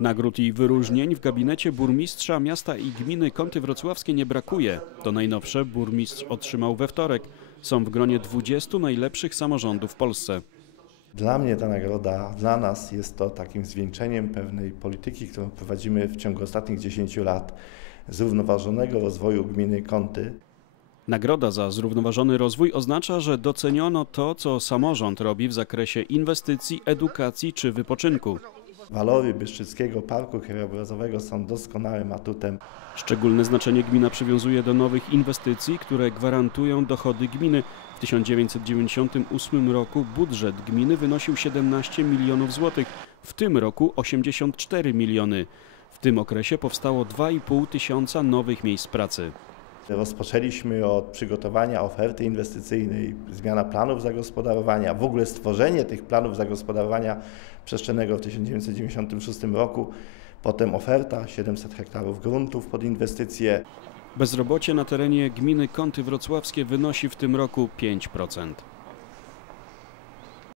Nagród i wyróżnień w gabinecie burmistrza miasta i gminy Kąty Wrocławskie nie brakuje. To najnowsze burmistrz otrzymał we wtorek. Są w gronie 20 najlepszych samorządów w Polsce. Dla mnie ta nagroda, dla nas jest to takim zwieńczeniem pewnej polityki, którą prowadzimy w ciągu ostatnich 10 lat zrównoważonego rozwoju gminy Kąty. Nagroda za zrównoważony rozwój oznacza, że doceniono to, co samorząd robi w zakresie inwestycji, edukacji czy wypoczynku. Walory Bystrzyckiego Parku Krajobrazowego są doskonałym atutem. Szczególne znaczenie gmina przywiązuje do nowych inwestycji, które gwarantują dochody gminy. W 1998 roku budżet gminy wynosił 17 milionów złotych, w tym roku 84 miliony. W tym okresie powstało 2,5 tysiąca nowych miejsc pracy. Rozpoczęliśmy od przygotowania oferty inwestycyjnej, zmiana planów zagospodarowania, w ogóle stworzenie tych planów zagospodarowania przestrzennego w 1996 roku. Potem oferta 700 hektarów gruntów pod inwestycje. Bezrobocie na terenie gminy Kąty Wrocławskie wynosi w tym roku 5%.